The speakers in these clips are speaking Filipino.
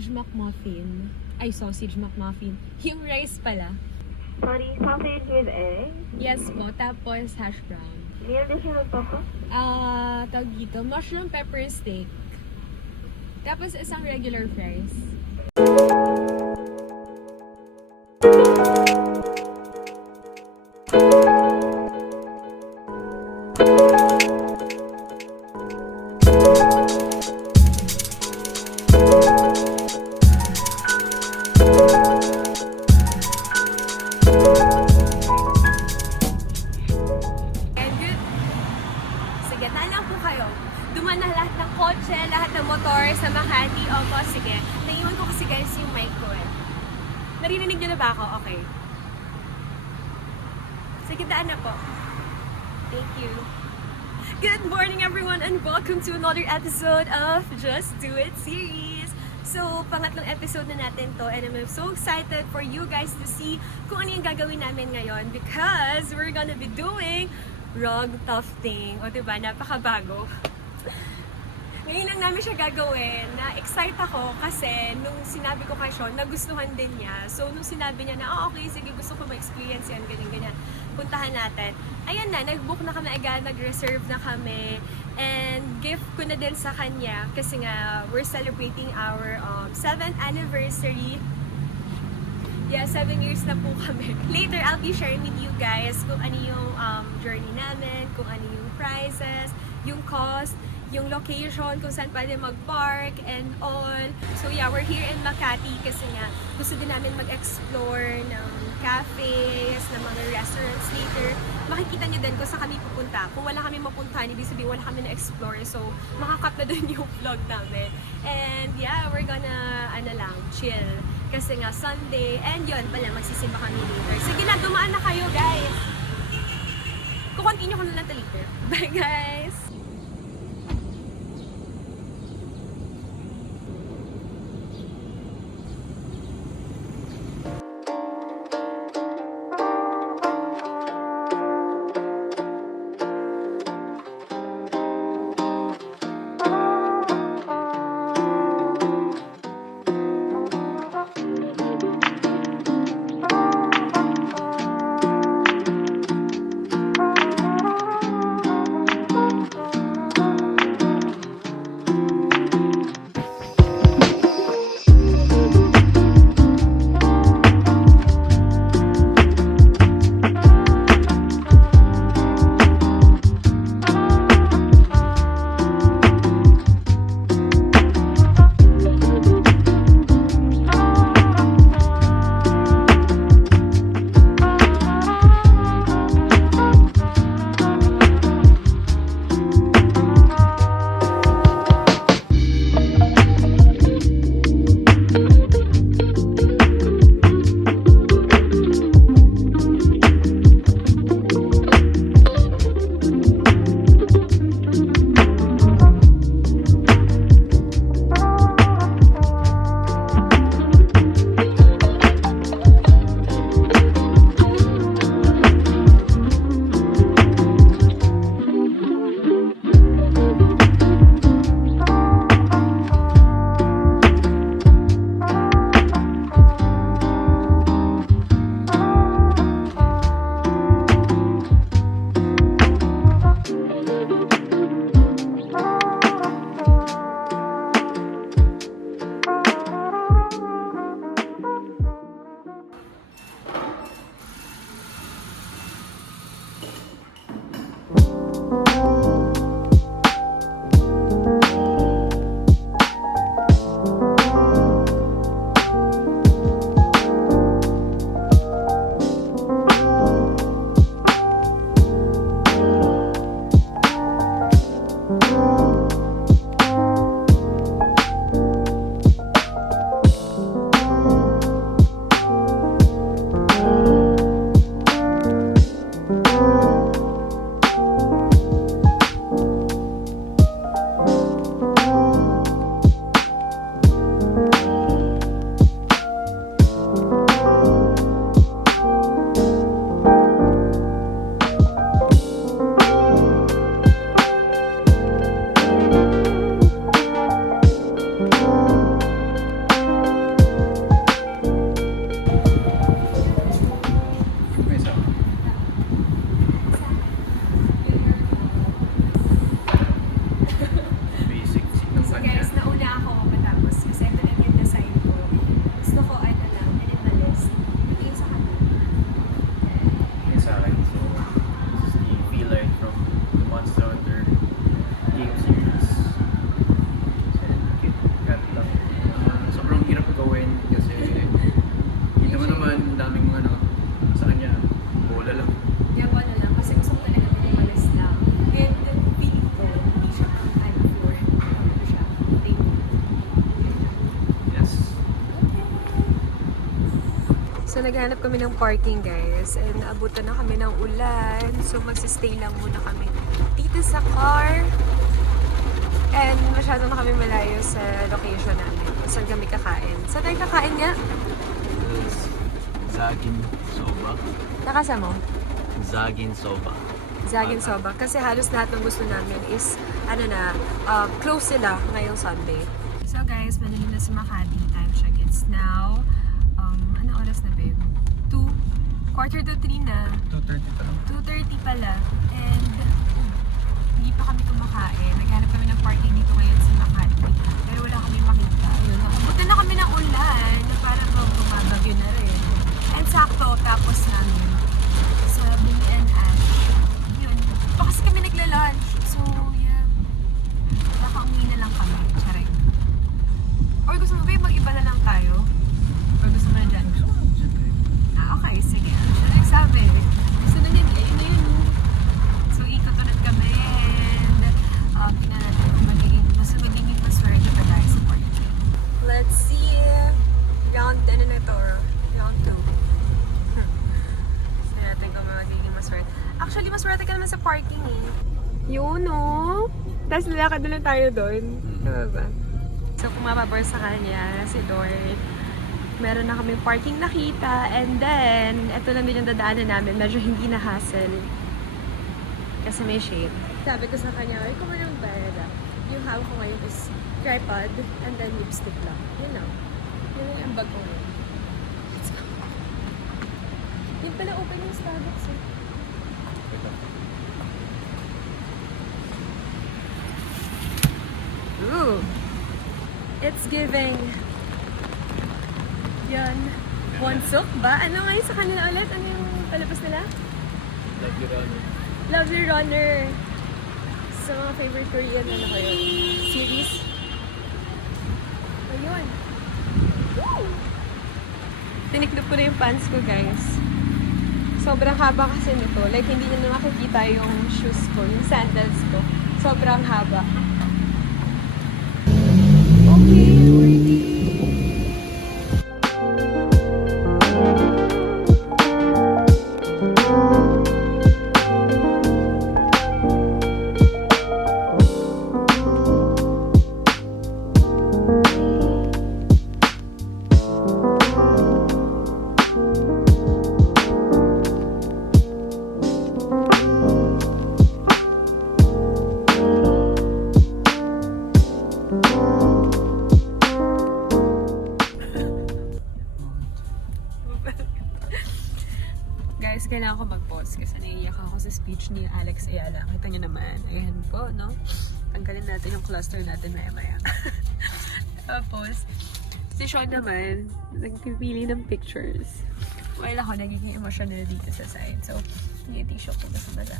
sausage McMuffin. Ay, sausage McMuffin. Yung rice pala. Sorry, sausage with egg? Yes po. Tapos hash brown. May additional pa po? Tawag dito, mushroom pepper steak. Tapos isang regular fries. Duman na lahat ng kotse, lahat ng motor sa Makati. Opo, sige. Naiwan ko kasi guys yung mic ko eh. Narinig niyo na ba ako? Okay. Sige, daan na po. Thank you. Good morning everyone and welcome to another episode of Just Do It series. So, pangatlong episode na natin to and I'm so excited for you guys to see kung ano yung gagawin namin ngayon because we're gonna be doing rug tufting. O diba, napakabago. Ngayon lang namin siya gagawin. Na-excite ako kasi nung sinabi ko kay Sean, nagustuhan din niya. So, nung sinabi niya na, okay, sige, gusto ko ma-experience yan, ganyan-ganyan. Puntahan natin. Ayan na, nag-book na kami agad, nag-reserve na kami. And gift ko na din sa kanya kasi nga, we're celebrating our 7th anniversary. Yeah, 7 years na po kami. Later, I'll be sharing with you guys kung ano yung journey namin, kung ano yung prices, yung cost, yung location, kung saan pwede mag-park and all. So yeah, we're here in Makati kasi nga gusto din namin mag-explore ng cafes, ng mga restaurants later. Makikita nyo din kung saan kami pupunta. Kung wala kami mapuntahan, ibig sabihin wala kami na-explore. So, makakat na dun yung vlog namin. And yeah, we're gonna, chill. Kasi nga Sunday, and yun pala, magsisimba kami later. Sige na, dumaan na kayo guys! Kukontinue ko na lang later. Bye guys! So, naghanap kami ng parking, guys. And abutan na kami ng ulan. So, magsistay lang muna kami dito sa car. And masyado na kami malayo sa location namin. Saan kami kakain? Saan tayo kakain nga? Zagin Soba. Nakasa mo? Zagin Soba. Zagin Soba. Kasi halos lahat ng gusto namin is, close sila ngayong Sunday. So guys, madaling na sa Makati. Time check. It's now, anong oras na babe? 2:45 to 3 na. 2:30 pa lang. 2:30 pala. And, hindi pa kami kumakain. Naghanap kami ng parking dito ngayon sa Makati. Pero wala kami makita. Ayun, nakabutan na kami ng ulan. Parang bumabagyo na rin. And sakto, tapos namin sa Billy and Ash. Yun. Pa kasi kami nagla-lunch. So, yeah. Baka umuwi na lang kami. Charay. Or gusto mo ba yung mag-iba na lang tayo? Or gusto mo na dyan? Okay. Sige. Ano nagsabi? Gusto na din. Ayun na yun. So, ikot ulit kami. And, tingnan natin kung magiging maswerte pa tayo sa party. Let's see. Round 10 na ito. Round 2. Tingnan natin kung magiging maswerte. Actually, maswerte ka naman sa parking eh. Yun no. Tapos lalakad na lang tayo doon. Diba ba? So, kung mapabor sa kanya, si Lord, meron na kami parking nakita. And then, ito lang din yung dadaanan namin. Medyo hindi na hassle. Kasi may shade. Sabi ko sa kanya, ay, kung ano magbayad ah. Yung hawak ko ngayon is tripod and then lipstick lang. Yun lang. Yun yung bag ko ngayon. Let's go. Yun pala open yung Starbucks eh. Ooh! It's giving. Yan. Wonsuk ba? Ano ngayon sa kanila ulit? Ano yung palabas nila? Love you, Ronnie. Lovely Runner. So, mga favorite Korean kayo? Series? Ayun. Woo! Tiniklop ko na yung pants ko, guys. Sobrang haba kasi nito. Like, hindi na makikita yung shoes ko, yung sandals ko. Sobrang haba. Okay, ready. Guys, kailangan ko mag-pause kasi naiiyak ako sa speech ni Alex Ayala. Kita niyo naman. Ayan po, no? Tanggalin natin yung cluster natin maya-maya. Tapos, si Sean naman, nagpipili ng pictures. While ako, nagiging emotional dito sa side. So, yung t-shirt ko sa bala.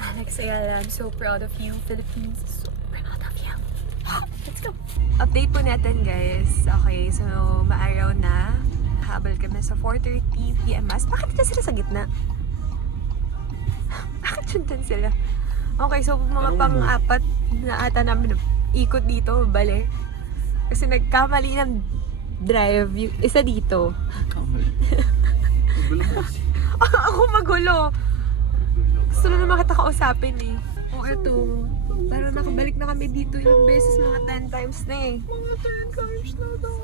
Alex Ayala, I'm so proud of you, Philippines. So proud of you. Let's go! Update po natin, guys. Okay, so, maaraw na. Habal kami sa 4:30 p.m. Bakit na sila sa gitna? Bakit sundan sila? Okay, so mga pang-apat na ata namin ikot dito, bale. Kasi nagkamali ng drive, yung isa dito. Kamali. Magulo kasi. Ako magulo. Gusto na naman kita kausapin eh. O eto, parang nakabalik na kami dito yung beses mga 10 times na eh. Mga 10 times na daw.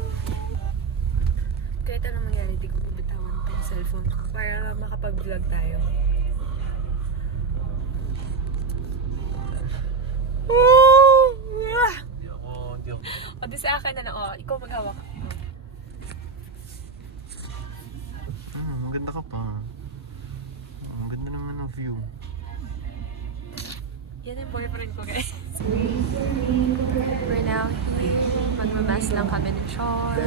Kahit anong mangyari, di ko mabitawan itong cellphone ko para makapag-vlog tayo. Hindi ako. O, di sa akin na lang. O, ikaw maghawak. Maganda ka pa. Maganda naman ang view. Yan ang boyfriend ko, guys. We're now here. Magmamas lang kami ng Char.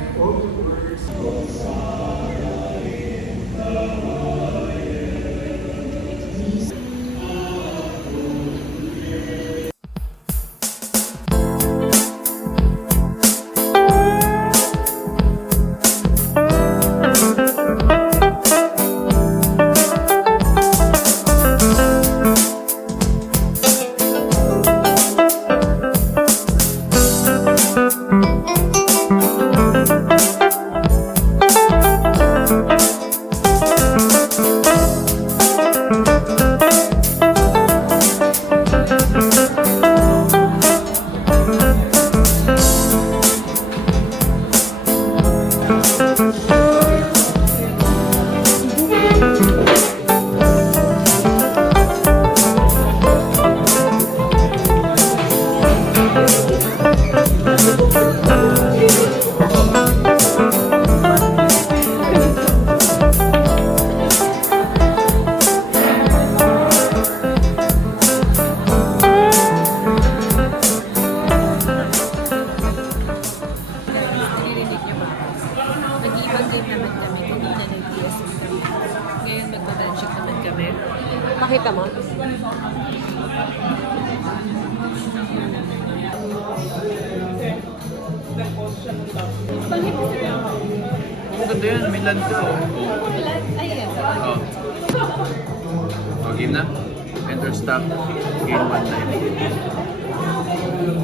Makita mo? Ang ganda yan, may land ka. Ayan. Oh. Oh, game na? Enter stock, gain 1 life.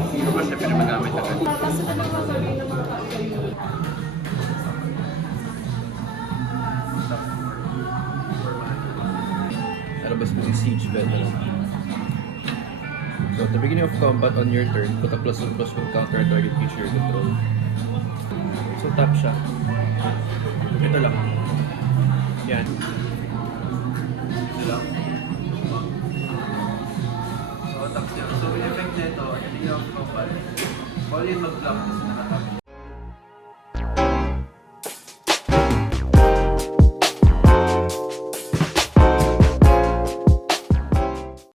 Hindi ko ba siya pinamagamit agad? Nalabas ko si Siege Veteran. So at the beginning of combat on your turn, put a +1/+1 counter on target feature control. So tap siya. Ito lang. Yan. Ito lang. So tap niya. So yung effect nito, at the beginning of combat, ball yung mag-block.